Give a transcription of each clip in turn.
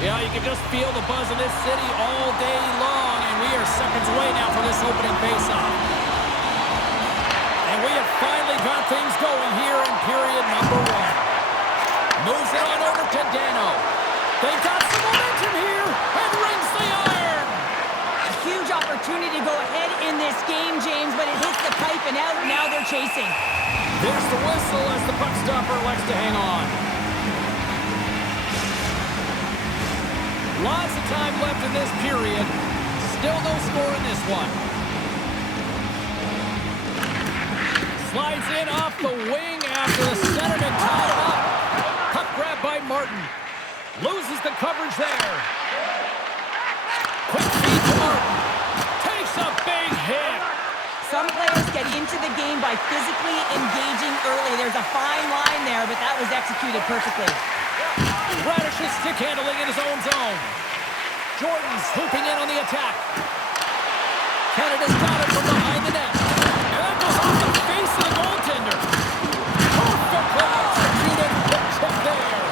Yeah, you can just feel the buzz in this city all day long, and we are seconds away now for this opening faceoff. And we have finally got things going here in period number 1. Moves it on over to Dano. They've got some momentum here, and rings the iron. A huge opportunity to go ahead in this game, James, but it hits the pipe and out. Now they're chasing. There's the whistle as the puck stopper elects to hang on. Lots of time left in this period. Still no score in this one. Slides in off the wing after the centerman tied him up. Puck grab by Martin. Loses the coverage there. Quick feed to Martin. Takes a big hit. Some players get into the game by physically engaging early. There's a fine line there, but that was executed perfectly. Radish's stick handling in his own zone. Jordan's looping in on the attack. Canada's got it from behind the net. And that goes off the face of the goaltender. Perfectly executed hook check there.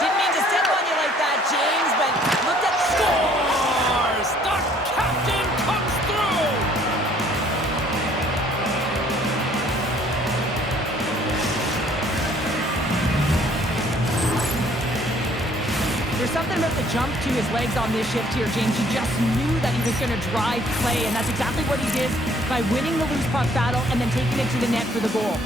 Didn't mean to step on you like that, James, but look at the Scores! The captain comes through! There's something about the jump to his legs on this shift here, James. You just knew that he was going to drive play, and that's exactly what he did by winning the loose puck battle and then taking it to the net for the goal.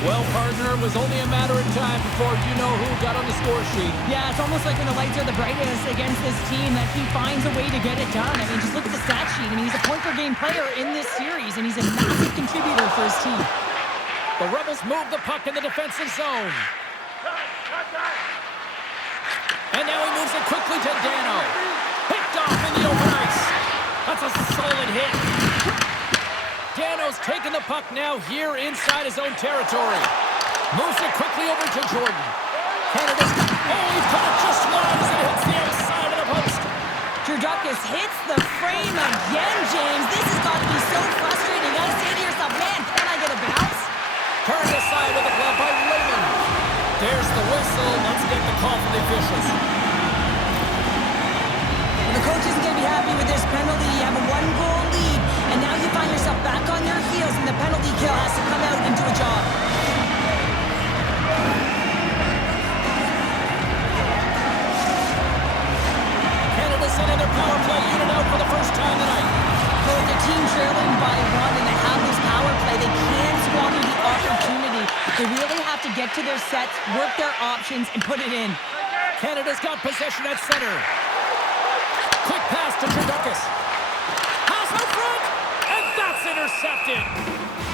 Well, partner, it was only a matter of time before you know who got on the score sheet. Yeah, it's almost like when the lights are the brightest against this team that he finds a way to get it done. I mean, just look at the stat sheet. I mean, he's a point-per-game player in this series, and he's a massive contributor for his team. The Rebels move the puck in the defensive zone. And now he moves it quickly to Dano. Picked off in the open ice. That's a solid hit. Dano's taking the puck now here inside his own territory. Moves it quickly over to Jordan. Canada's... Oh, he put it just wide as it hits the outside of the post. Jurdukas hits the frame again, James. This has got to be so frustrating. You got to say to yourself, man, can I get a bounce? Turned aside with a glove by Raymond. There's the whistle. Let's get the call from the officials. Well, the coach isn't going to be happy with this penalty. You have a 1-goal lead, and now you find yourself back on your heels, and the penalty kill has to come out and do a job. Canada's in their power play unit out for the first time tonight. So with the team trailing by 1 and they have this power play, they can't squander the opportunity. They really have to get to their sets, work their options, and put it in. Canada's got possession at center. Quick pass to Jurdukas. Pass out front, and that's intercepted.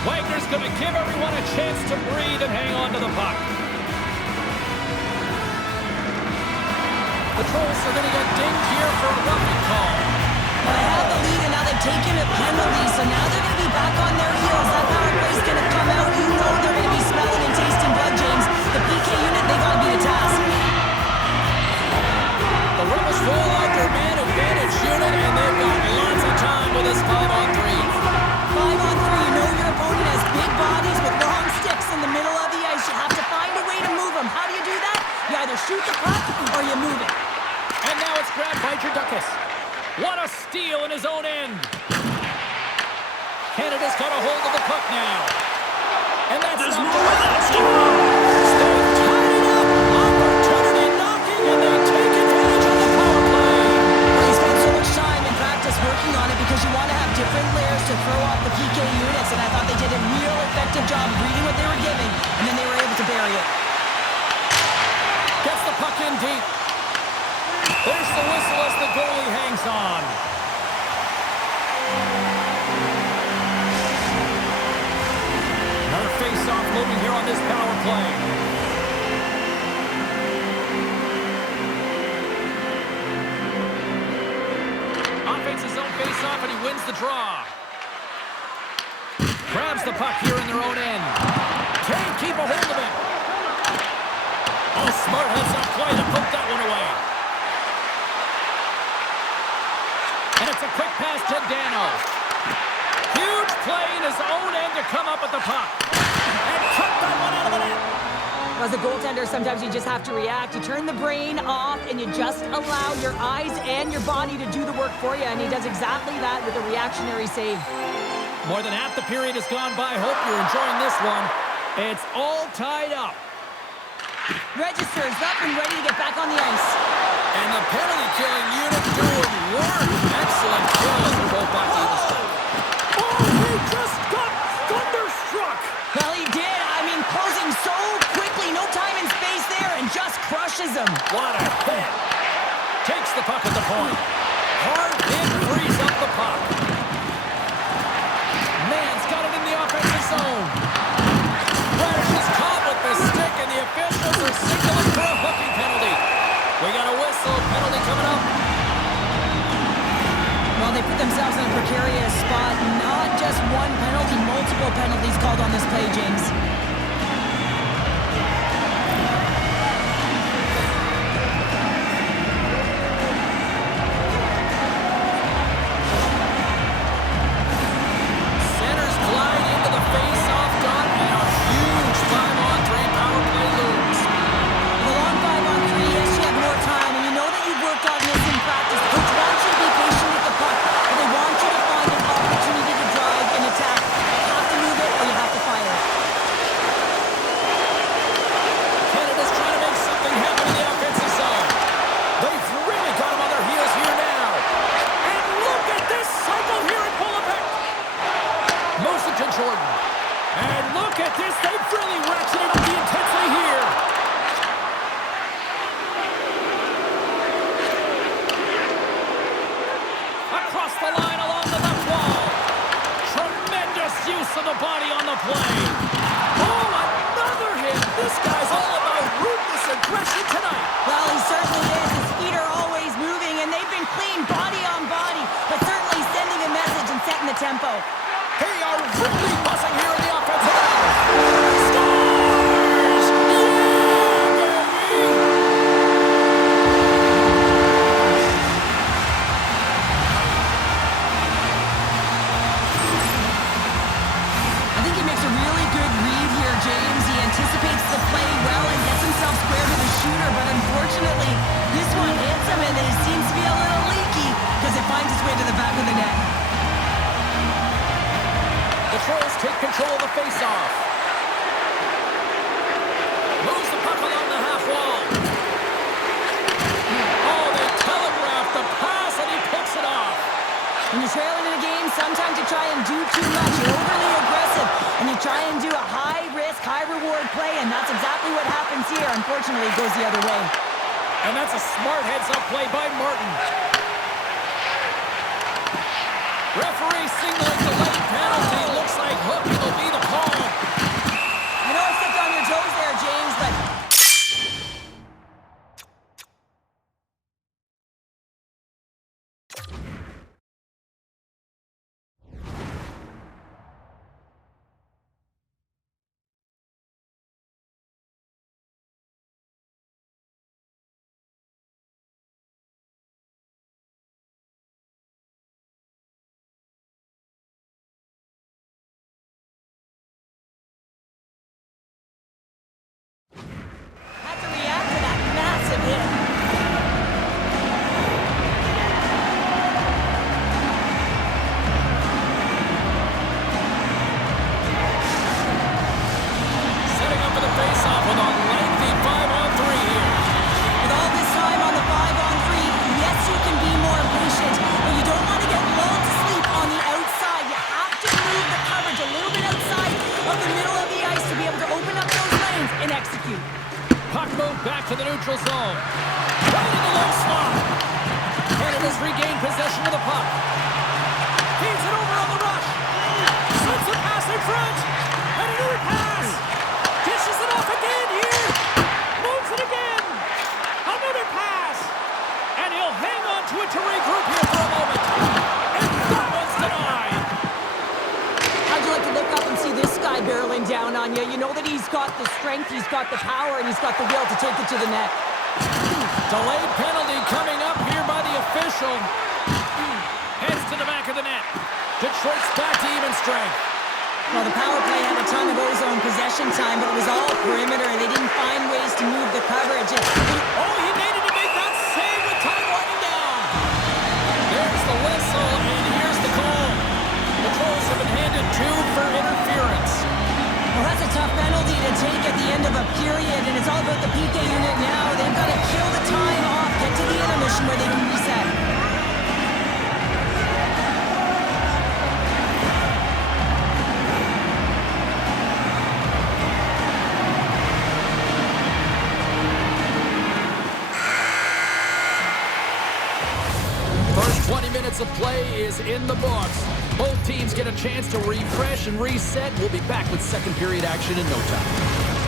Wagner's going to give everyone a chance to breathe and hang on to the puck. The Trolls are going to get dinged here for a roughing call. Well, they have the lead, and now they've taken a penalty, so now they're going to be back on their heels. That power play's going to come out. You know they're going to be smelling and tasting blood, James. The PK unit, they got to be the task. The Rebels roll out their man advantage unit, and they've got lots of time with this 5-on-3. 5-on-3, you know your opponent has big bodies with long sticks in the middle of the ice. You have to find a way to move them. How do you do that? You either shoot the puck or you move it. And now it's grabbed by Jurdukas. What a steal in his own end. Canada's got a hold of the puck now. And that's There's not more where that's They've tied it up. Opportunity knocking, and they take advantage of the power play. Well, he spent so much time in practice working on it because you want to have different layers to throw off the PK units, and I thought they did a real effective job reading what they were giving, and then they were able to bury it. Gets the puck in deep. There's the whistle as the goalie hangs on. Another face-off looming here on this power play. Offense his own face-off, and he wins the draw. Grabs the puck here in their own end. Can't keep a hold of it. Oh, smart heads-up play to poke that one away. And it's a quick pass to Dano. Huge play in his own end to come up with the puck. And cut that one As a goaltender, sometimes you just have to react. You turn the brain off and you just allow your eyes and your body to do the work for you, and he does exactly that with a reactionary save. More than half the period has gone by. Hope you're enjoying this one. It's all tied up. Registers up and ready to get back on the ice. And the penalty-killing unit doing work. Excellent kill as they're both back to even strength. Oh, he just got thunderstruck. Well, he did. I mean, closing so quickly. No time and space there, and just crushes him. What a hit. Takes the puck at the point. Hard hit frees up the puck. Man's got it in the offensive zone. Reddish is caught with the stick, and the officials are signaling for a hooking penalty. We got a whistle. Penalty coming up. Well, they put themselves in a precarious spot. Not just one penalty, multiple penalties called on this play, James. Centers glide into the face-off dot, and a huge 5-on-3 power play lose. The long 5-on-3, yes, you have more time, and you know that you've worked on this in practice. Coach wants you to be patient with the puck, but they want you to find an opportunity to drive and attack. You have to move it, or you have to fire it. Canada's trying to make something happen in the offensive zone. They've really got them on their heels here now. And look at this cycle here at Bullabek. Moves it to Jordan. And look at this. They've really ratcheted up the intensity here. Across the line along the left wall. Tremendous use of the body on the play. Oh, another hit. This guy's all about ruthless aggression tonight. Well, he certainly is. His feet are always moving, and they've been clean body on body, but certainly sending a message and setting the tempo. They are really buzzing here in the offensive end. Scores! Yeah, I think he makes a really good read here, James. He anticipates the play well and gets himself square to the shooter, but unfortunately, this one hits him, and it seems to be a little leaky because it finds its way to the back of the net. The Trolls take control of the face-off. Moves the puck along the half wall. Oh, they telegraph the pass, and he picks it off. When you're trailing in a game, sometimes you try and do too much. You're overly aggressive, and you try and do a high-risk, high-reward play, and that's exactly what happens here. Unfortunately, it goes the other way. And that's a smart heads-up play by Martin. Referee signaling the late penalty. Looks like hooking will be the call. I know I stepped on your toes there, James, but had to react to that massive hit. Setting up for the face-off with a lengthy 5-on-3 here. With all this time on the 5-on-3, yes, you can be more patient, but you don't want to get lulled to sleep on the outside. You have to move the coverage a little bit outside of the middle of the ice to be able to open up those lanes and execute. Puck moved back to the neutral zone. Right in the low slot. Canada's regained possession of the puck. Feeds it over on the rush. Slips a pass in front. And another pass. Dishes it off again here. Moves it again. Another pass. And he'll hang on to it to regroup here for a moment. And that one's denied. How'd you like to look up and see this guy barreling down on you? You know that he's got the strength, he's got the power, and he's got the will to take it to the net. Delayed penalty coming up here by the official. Heads to the back of the net. Detroit's back to even strength. Well, the power play had a ton of ozone possession time, but it was all perimeter. They didn't find ways to move the coverage. Oh, he made it to make that save with time running down. There's the whistle, and here's the call. The Trolls have been handed 2 for interference. Well, that's a tough penalty to take at the end of a period, and it's all about the PK unit now. They've got to kill the time off, get to the intermission where they can reset. First 20 minutes of play is in the books. Both teams get a chance to refresh and reset. We'll be back with second period action in no time.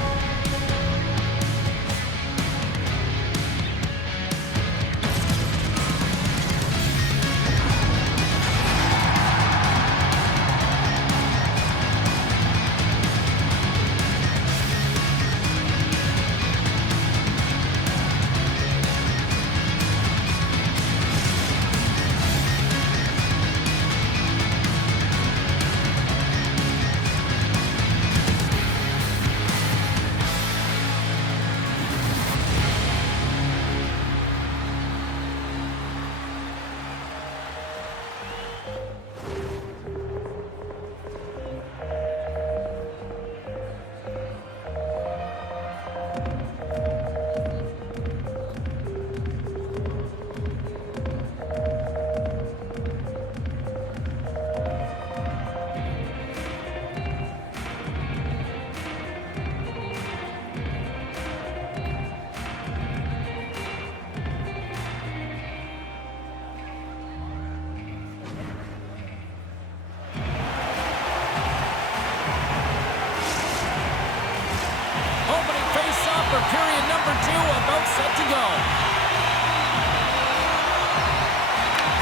Period number 2 about set to go.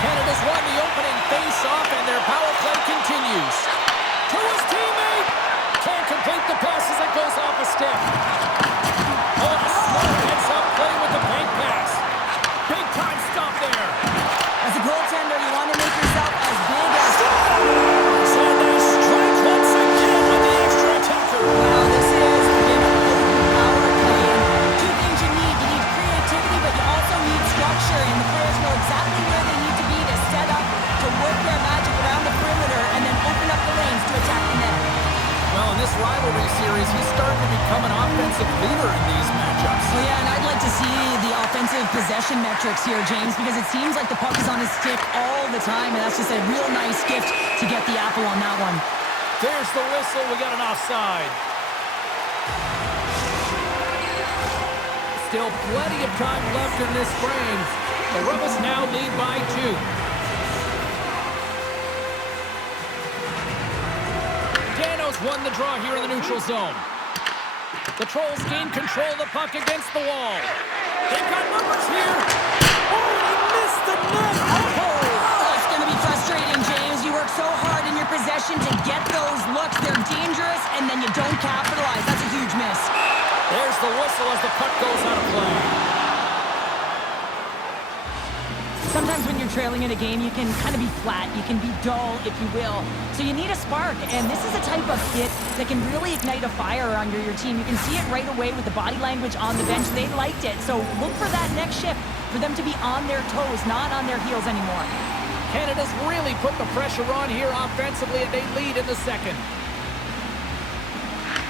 Canada's won the opening face-off, and their power play continues. To his teammate. Can't complete the pass as it goes off a stick. Oh, a smart heads-up play with the bank pass. Big time stop there. As a goaltender, you want to make yourself as big as... And they strike once again with the extra attacker. Wow, this is an open power play. And 2 things you need. You need creativity, but you also need structure. And the players know exactly where they need to be to set up, to work their magic around the perimeter, and then open up the lanes to attack the net. Well, in this rivalry series, he's starting to become an offensive leader in these matchups. Well, yeah, and I'd like to see the offensive possession metrics here, James, because it seems like the puck is on his stick all the time, and that's just a real nice gift to get the apple on that one. There's the whistle. We got an offside. Still plenty of time left in this frame. The Rebels now lead by 2. Dano's won the draw here in the neutral zone. The Trolls gain control of the puck against the wall. They've got numbers here. Oh, he missed the net. Oh, it's going to be frustrating, James. You work so hard in your possession to get those looks. They're dangerous, and then you don't capitalize. That's a huge miss. There's the whistle as the puck goes out of play. Sometimes when you're trailing in a game, you can kind of be flat. You can be dull, if you will. So you need a spark, and this is a type of hit that can really ignite a fire under your team. You can see it right away with the body language on the bench. They liked it, so look for that next shift, for them to be on their toes, not on their heels anymore. Canada's really put the pressure on here offensively, and they lead in the second.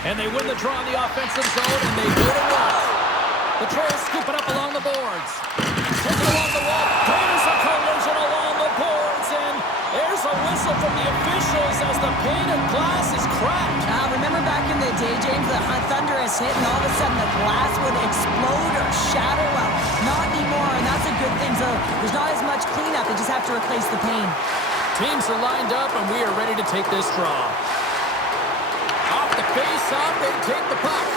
And they win the draw in the offensive zone, and they go to work. The Trolls scoop it up along the boards. Take it along the wall. There's a collision along the boards, and there's a whistle from the officials as the painted glass is cracked. Now, remember back in the day, James, the thunderous hit, and all of a sudden the glass would explode or shatter? Well, not anymore, and that's a good thing. So there's not as much cleanup. They just have to replace the paint. Teams are lined up, and we are ready to take this draw. Off the face-off, they take the puck.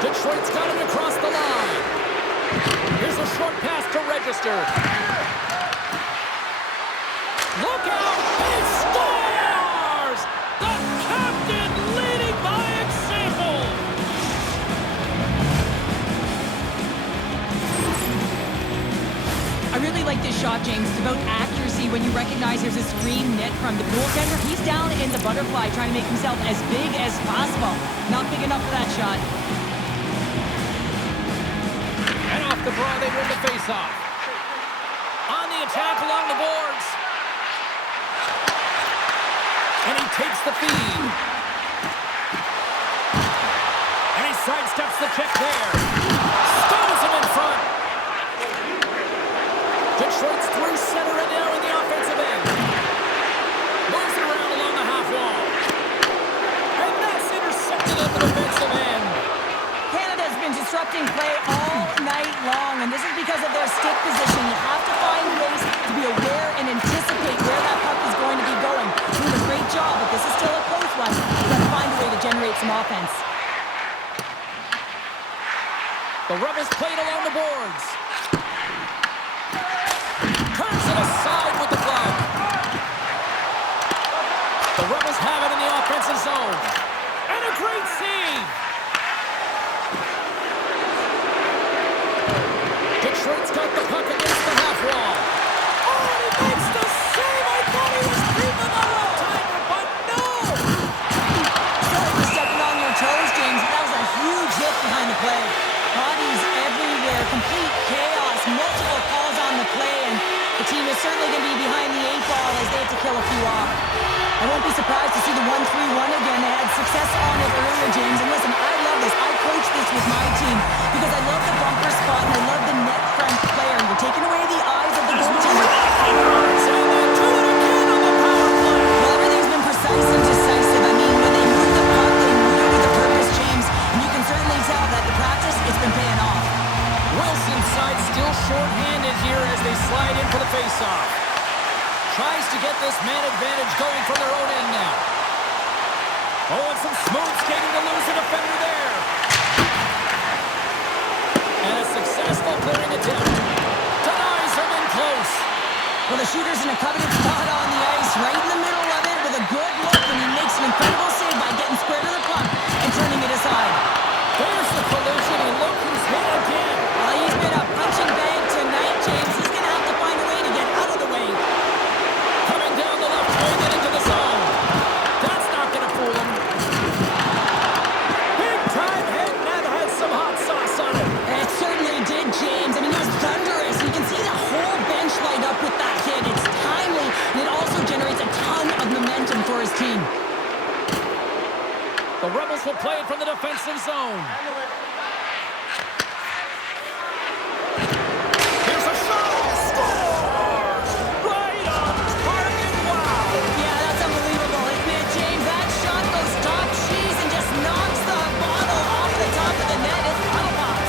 Detroit's got it across the line. Here's a short pass to Register. Look out! He scores! The captain leading by example! I really like this shot, James. It's about accuracy when you recognize there's a screen net from the goaltender. He's down in the butterfly trying to make himself as big as possible. Not big enough for that shot. And off the draw, they win the faceoff. On the attack along the boards. And he takes the feed. And he sidesteps the check there. Stones him in front. Detroit's through center and now in the offensive end. Moves it around along the half wall. And that's intercepted at the defensive end. Canada's been disrupting play all night long, and this is because of their stick position. You have to find ways to be aware and anticipate where that puck is going to be going. Doing a great job, but this is still a close one. You've got to find a way to generate some offense. The Rebels played along the boards. Turns it aside with the glove. The Rebels have it in the offensive zone. And a great save. Detroit's got the puck against the half wall. Oh, he makes the save. I thought he was keeping the left-timer, but no. Sorry for stepping on your toes, James. That was a huge hit behind the play. Bodies everywhere, complete chaos, multiple calls on the play, and the team is certainly going to be behind the 8 ball as they have to kill a few off. I won't be surprised to see the 1-3-1 again. They had success on it earlier, James. And listen, I love this. I coach this with my team because I love the bumper spot and I love the net front player. You're taking away the eyes of the goaltender. And they do it again on the power play. Well, everything's been precise and decisive. I mean, when they move the puck, they move it with a purpose, James. And you can certainly tell that the practice, it's been paying off. Wilson's side still short-handed here as they slide in for the faceoff. Tries to get this man advantage going from their own end now. Oh, and some smooth skating to lose a defender there. And a successful clearing attempt. Denies him in close. Well, the shooter's in a coveted spot on the ice, right in the middle of it with a good look, and he makes an incredible save by getting square to the puck and turning it aside. There's the collision, and look who's hit again. Well, he's been a punching bag tonight, James. He's going to have to find a way to get out of the way. Coming down the left wing and into the zone. That's not going to fool him. Big time hit, and that had some hot sauce on it. It certainly did, James. I mean, it was thunderous. You can see the whole bench light up with that hit. It's timely, and it also generates a ton of momentum for his team. The Rebels will play it from the defensive zone. Here's a shot. Scores! Right on target. Wow. Yeah, that's unbelievable, isn't it, James? That shot goes top cheese and just knocks the bottle off the top of the net. It's bottle box.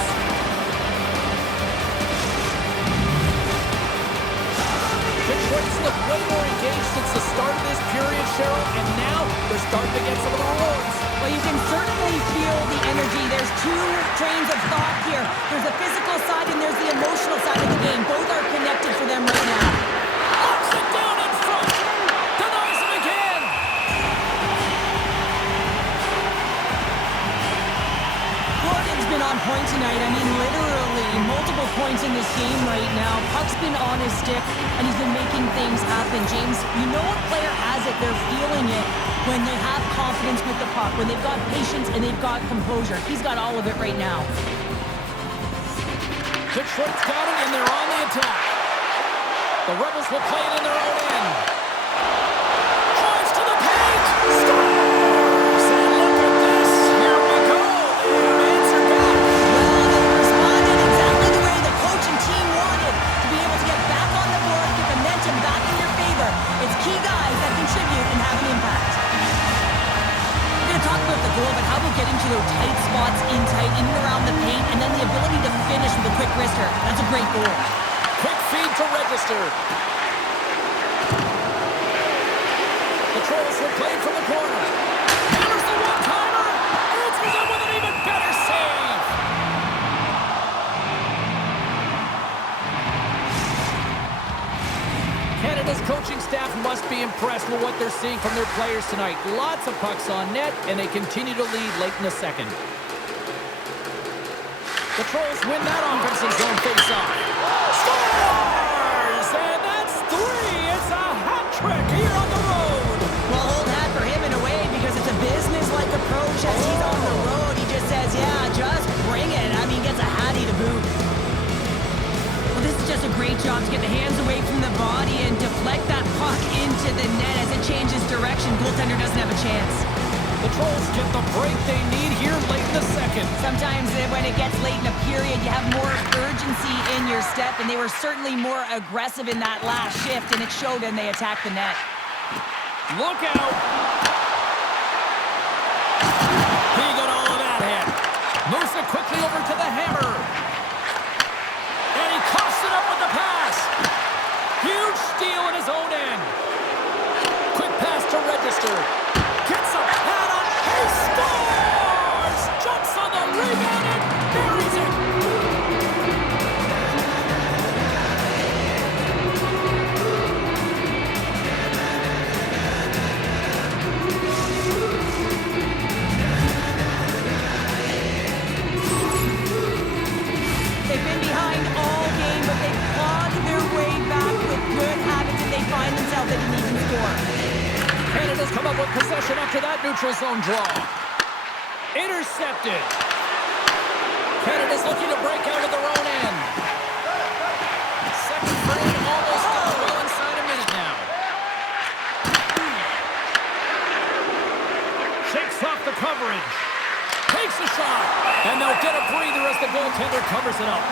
Detroit's looked way more engaged since the start of this period, Cheryl, and now they're starting to get some of the rewards. Well, you can certainly feel the energy. There's two trains of thought here. There's the physical side and there's the emotional side of the game. Both are connected for them right now. Knocks it down in front. Denies him again. Gordon's been on point tonight. I mean, literally multiple points in this game right now. Puck's been on his stick, and he's been making things happen. James, you know a player has it. They're feeling it when they have confidence with the puck, when they've got patience and they've got composure. He's got all of it right now. Detroit's got it, and they're on the attack. The Rebels will play it in their own end. Drives to the paint. Scores! And look at this. Here we go. They answer back. Well, they responded exactly the way the coach and team wanted, to be able to get back on the board, get momentum back in your favor. It's key guys that contribute and have an impact. We're going to talk about the goal, but how about getting to those tight spots in tight, in and around the paint, and then the ability to finish with a quick wrister. That's a great goal. Quick feed to register. The Trolls were played from the corner. Hammers the one-timer. Answers it with an even better save. Canada's coaching staff must be impressed with what they're seeing from their players tonight. Lots of pucks on net, and they continue to lead late in the second. The Trolls win that offensive zone face-off. Scores! And that's 3. It's a job to get the hands away from the body and deflect that puck into the net as it changes direction. Goaltender doesn't have a chance. The Trolls get the break they need here late in the second. Sometimes when it gets late in a period, you have more urgency in your step, and they were certainly more aggressive in that last shift, and it showed when they attacked the net. Look out! He got all of that hit. Moves it quickly over to the hammer. And he coughs it up with the pass. Huge steal in his own end. Quick pass to register. Gets a pad on. He scores! Jumps on the rebound and buries it. They've been behind all game, but they've clawed their way back with good habits, and they find themselves at an even score. Canada's come up with possession after that neutral zone draw. Intercepted. Canada's looking to break out of their own end. Second frame almost done, well inside a minute now. Shakes off the coverage. Takes a shot. And they'll get a breather as the goaltender covers it up.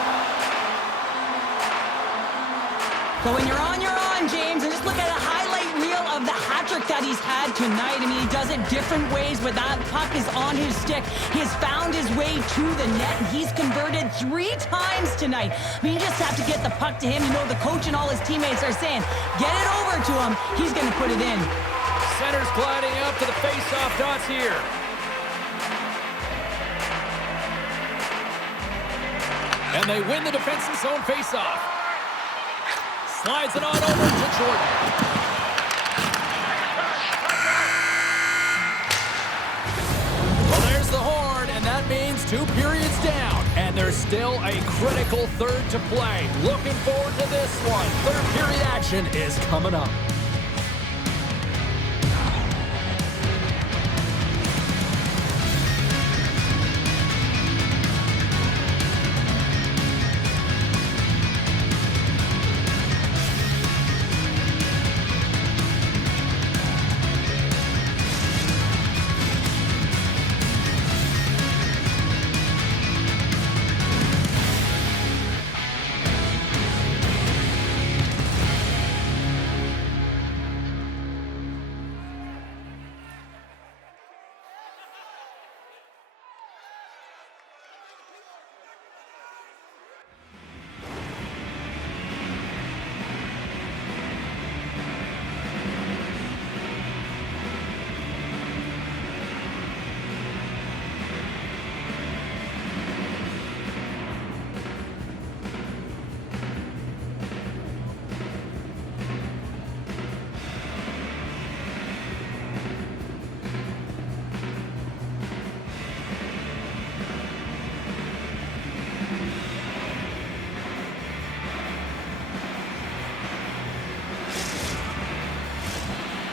So when you're on, James, and just look at a highlight reel of the hat-trick that he's had tonight. I mean, he does it different ways, but that puck is on his stick. He has found his way to the net, and he's converted 3 times tonight. I mean, you just have to get the puck to him. You know, the coach and all his teammates are saying, get it over to him. He's going to put it in. Center's gliding up to the face-off dots here. And they win the defensive zone face-off. Slides it on over to Jordan. Well, there's the horn, and that means 2 periods down. And there's still a critical third to play. Looking forward to this one. Third period action is coming up.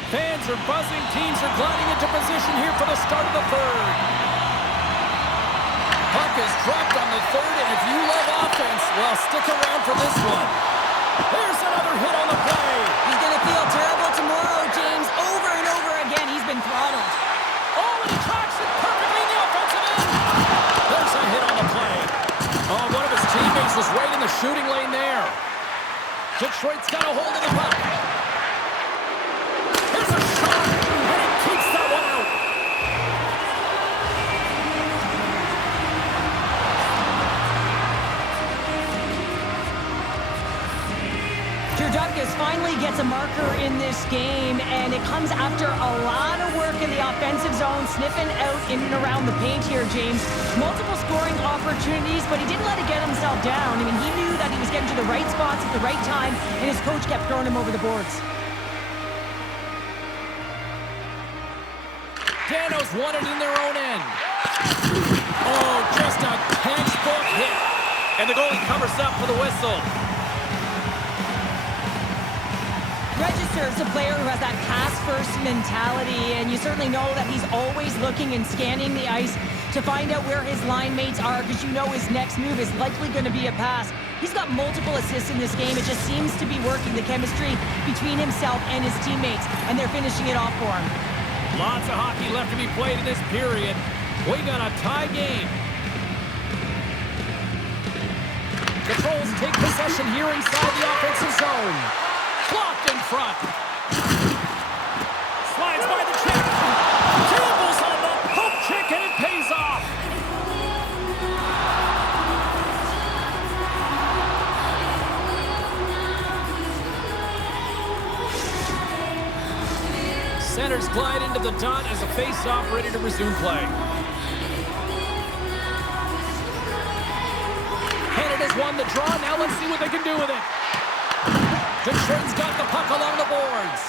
Fans are buzzing. Teams are gliding into position here for the start of the third. Puck is dropped on the third, and if you love offense, well, stick around for this one. There's another hit on the play. He's going to feel terrible tomorrow, James. Over and over again, he's been throttled. Oh, and he tracks it perfectly in the offensive end. There's a hit on the play. Oh, one of his teammates was right in the shooting lane there. Detroit's got a hold of the puck. Here's a shot, and it keeps that one out. Jurdukas finally gets a marker in this game, and it comes after a lot of work in the offensive zone, sniffing out in and around the paint here, James. Multiple scoring opportunities, but he didn't let it get himself down. I mean, he knew that he was getting to the right spots at the right time, and his coach kept throwing him over the boards. Dano's won it in their own end. Oh, just a textbook hit. And the goalie covers up for the whistle. Register serves a player who has that pass-first mentality, and you certainly know that he's always looking and scanning the ice to find out where his line mates are, because you know his next move is likely going to be a pass. He's got multiple assists in this game. It just seems to be working, the chemistry between himself and his teammates, and they're finishing it off for him. Lots of hockey left to be played in this period. We got a tie game. The Trolls take possession here inside the offensive zone. Blocked in front. Slides by the check. Campbell's on the poke check, and it pays off. Centers glide into the dot as a face-off ready to resume play. Canada's won the draw. Now let's see what they can do with it. Detroit's got the puck along the boards.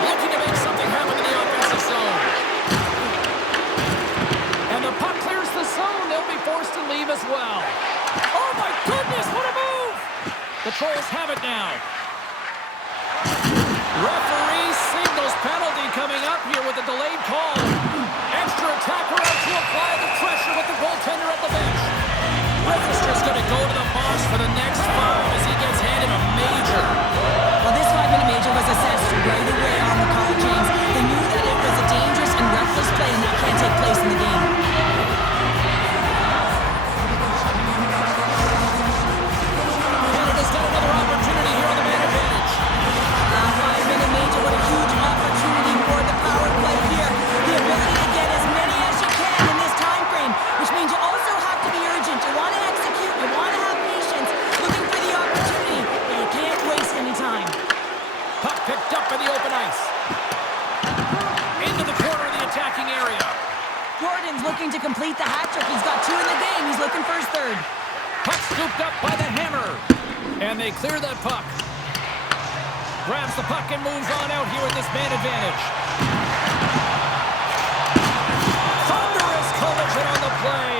Looking to make something happen in the offensive zone. And the puck clears the zone. They'll be forced to leave as well. Oh my goodness, what a move! The Trolls have it now. Referee signals penalty coming up here with a delayed call. Extra attacker out to apply the pressure with the goaltender at the bench. Register's going to go to the box for the next 5 as he gets handed a major. Well, this 5-minute major was assessed right away on the call, James. They knew that it was a dangerous and reckless play, and that can't take place in the game. Canada's got another opportunity here on the man advantage. 5-minute major, what a huge opportunity for the power play here. The ability to get as many as you can in this time frame, which means you also have to be urgent. You want to execute, you want to have patience, looking for the opportunity, but you can't waste any time. Puck picked up in the open ice. Into the corner of the attacking area. Jordan's looking to complete the hat trick. He's got 2 in the game. He's looking for his 3rd. Puck scooped up by the Hammer. And they clear that puck. Grabs the puck and moves on out here with this man advantage. Thunderous collision on the play.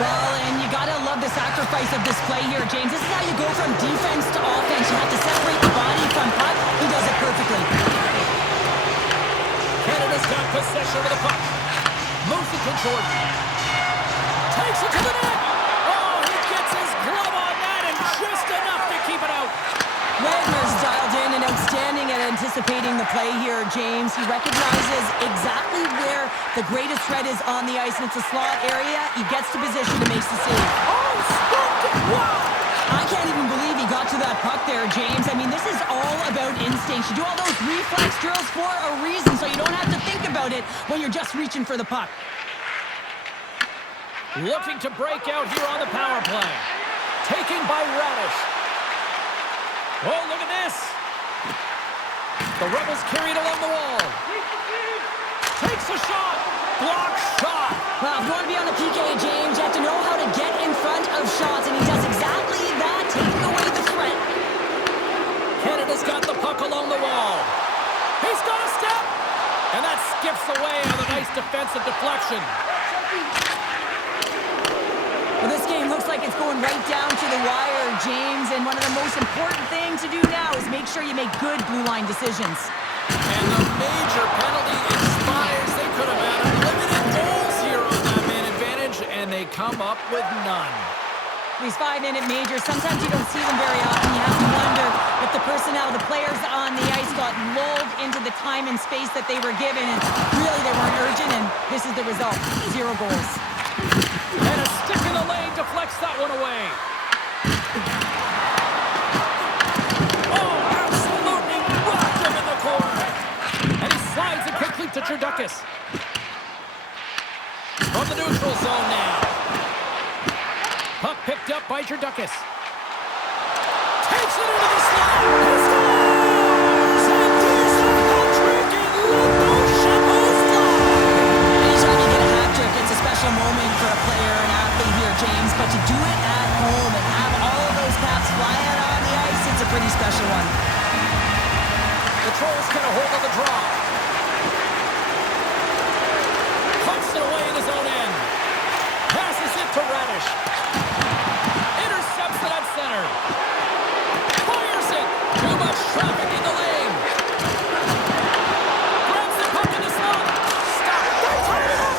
Well, and you gotta love the sacrifice of this play here, James. This is how you go from defense to offense. You have to separate the body from puck. He does it perfectly. Canada's got possession of the puck. Moves it to Jordan. Takes it to the net. Oh, he gets his glove on that and just enough to keep it out. Wagner's dialed in and outstanding at anticipating the play here, James. He recognizes exactly where the greatest threat is on the ice, and it's a slot area. He gets to position and makes the save. Oh, spooked it. Wow. I can't even believe he got to that puck there, James. I mean, this is all about instinct. You do all those reflex drills for a reason, so you don't have to think about it when you're just reaching for the puck. Looking to break out here on the power play. Taken by Radish. Oh, look at this. The Rebels carried along the wall. Takes a shot. Block shot. Well, if you want to be on the PK, James, you have to know how to get in front of shots, and he does exactly that, taking away the threat. Canada's got the puck along the wall. He's got a step. And that skips away on a nice defensive deflection. Well, this game looks like it's going right down to the wire, James, and one of the most important things to do now is make sure you make good blue line decisions. And the major penalty expires. They could have had unlimited goals here on that man advantage, and they come up with none. These 5-minute majors, sometimes you don't see them very often. You have to wonder if the personnel, the players on the ice got lulled into the time and space that they were given, and really they weren't urgent, and this is the result. 0 goals. And a stick in the lane deflects that one away. Oh, absolutely rocked him in the corner. And he slides it quickly to Turdukis. From the neutral zone now. Puck picked up by Turdukis. Takes it into the slot. He scores! And there's a hat-trick and let those shovels fly. Anytime you get a hat trick, it's a special moment for a player, an athlete here, James, but to do it at home and have all of those caps flying on the ice, it's a pretty special one. The Trolls get a hold of the draw. Puts it away in his own end. Passes it to Radish. Intercepts it at center. Fires traffic in the lane. Grabs the puck in the slot. Stop. They tied it up.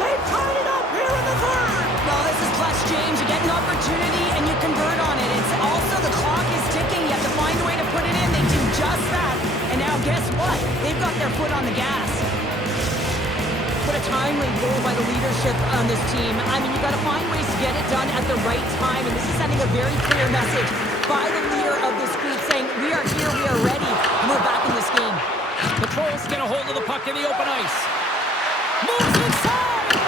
They tied it up here in the third. Well, this is clutch, James. You get an opportunity and you convert on it. It's also the clock is ticking. You have to find a way to put it in. They do just that. And now guess what? They've got their foot on the gas. What a timely goal by the leadership on this team. I mean, you got to find ways to get it done at the right time. And this is sending a very clear message by the leader of this group saying, we are here, we are ready, and we're back in this game. The Trolls get a hold of the puck in the open ice. Moves inside!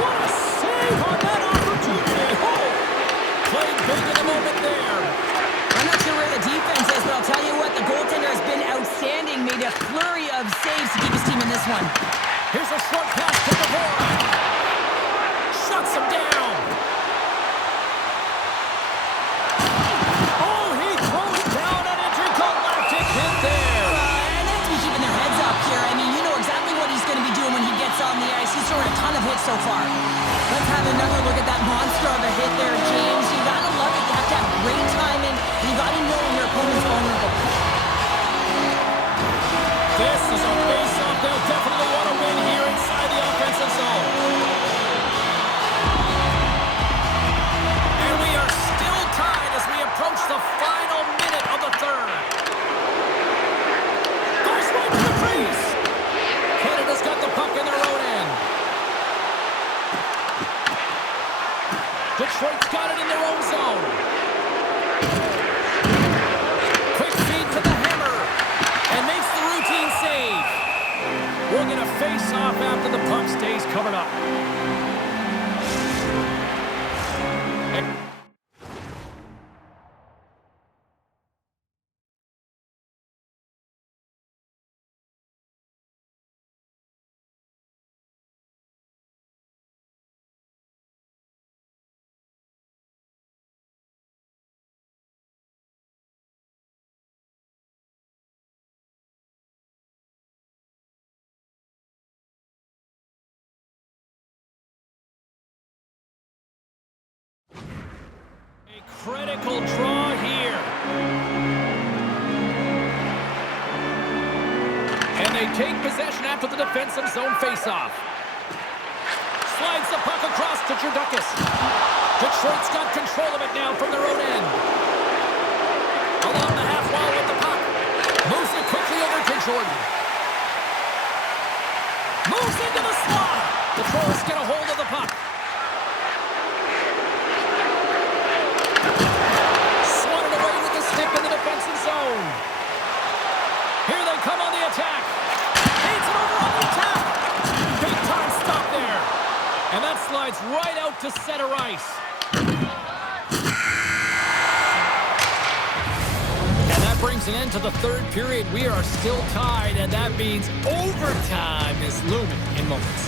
What a save on that opportunity! Oh! Played big in the moment there. I'm not sure where the defense is, but I'll tell you what, the goaltender has been outstanding, made a flurry of saves to keep his team in this one. Here's a short pass to Devora. Shuts him down. Oh, he throws down an intergalactic hit there. And they have to be keeping their heads up here. I mean, you know exactly what he's going to be doing when he gets on the ice. He's thrown a ton of hits so far. Let's have another look at that monster of a hit there, James. You got to love it. You have to have great timing, and you got to know when your opponent's vulnerable. This is a face-off they'll definitely want to win here inside the offensive zone. And we are still tied as we approach the final minute of the third. Goes right to the crease. Canada's got the puck in their own end. Detroit's got it in their own zone. Quick feed to the hammer. And makes the routine save. We're going to face off after the puck stays covered up. Critical draw here. And they take possession after the defensive zone faceoff. Slides the puck across to Jurdakis. Detroit's got control of it now from their own end. Along the half wall with the puck. Moves it quickly over to Jordan. Moves into the slot. The Trolls get a hold of the puck. In the defensive zone. Here they come on the attack. Needs it over on the attack. Big time stop there. And that slides right out to center ice. And that brings an end to the third period. We are still tied, and that means overtime is looming in moments.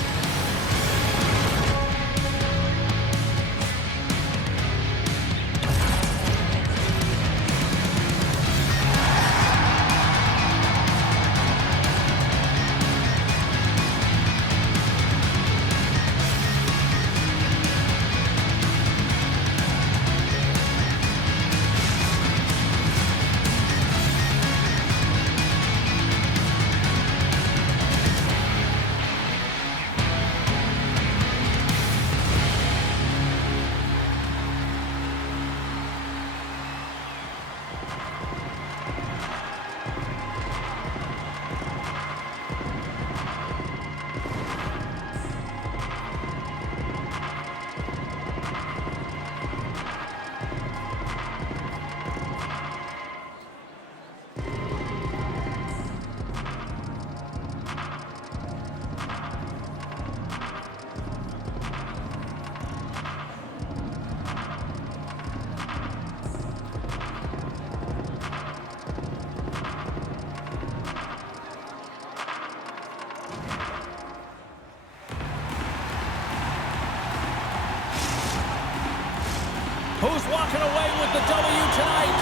Who's walking away with the W tonight?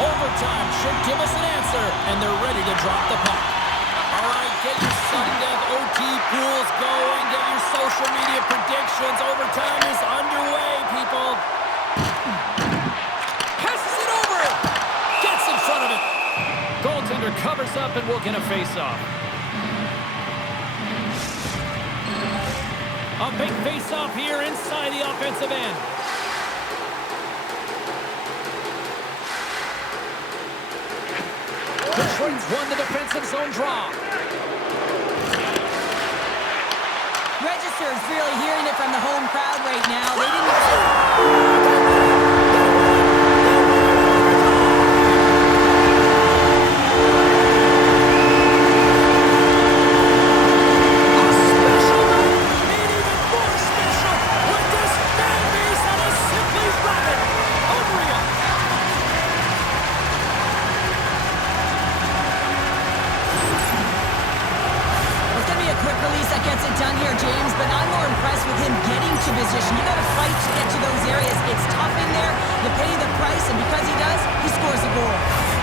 Overtime should give us an answer, and they're ready to drop the puck. All right, get your sudden death OT pools going. Get your social media predictions. Overtime is underway, people. Passes it over. Gets in front of it. Goal defender covers up and will get a face-off. A big face-off here inside the offensive end. Detroit's won the defensive zone draw. Register's really hearing it from the home crowd right now. They didn't... done here, James, but I'm more impressed with him getting to position. You got to fight to get to those areas. It's tough in there. You pay the price, and because he does, he scores a goal.